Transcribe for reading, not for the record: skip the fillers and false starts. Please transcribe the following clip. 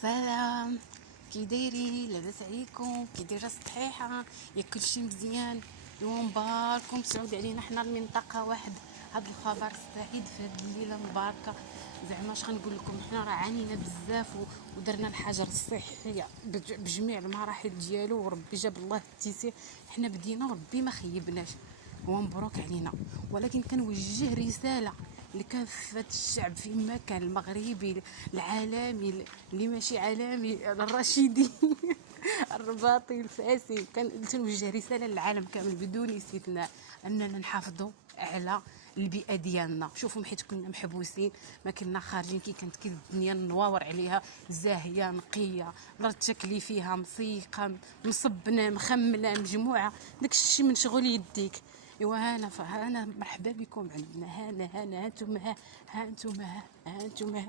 السلام، كي دايرين؟ لاباس عليكم؟ كي دايره الصحيحه؟ يا كلشي مزيان؟ مباركم تعود علينا حنا المنطقه واحد هذا الخبر السعيد في هذه الليله المباركه. زعما اش غنقول لكم، حنا راه عانينا بزاف ودرنا الحجر الصحي بجميع المراحل ديالو، وربي جاب الله التيسير. حنا بدينا وربي ما خيبناش، هو مبروك علينا. ولكن كنوجه رساله لكافة الشعب في مكان، المغربي، العالمي، اللي ماشي عالمي، الرشيدي الرباطي، الفاسي. كنوجه رسالة للعالم كامل بدون استثناء أننا نحافظوا على البيئة ديالنا. شوفوا، حيت كنا محبوسين، ما كنا خارجين، كي كانت الدنيا نواور عليها زاهية نقية، لا تاكلي فيها مصيقة مصبنة مخملة مجموعة، داكشي من شغل يديك. ايوا هانا مرحبا بكم عندنا، هانا هانتوما، ها انتوما، ها انتوما.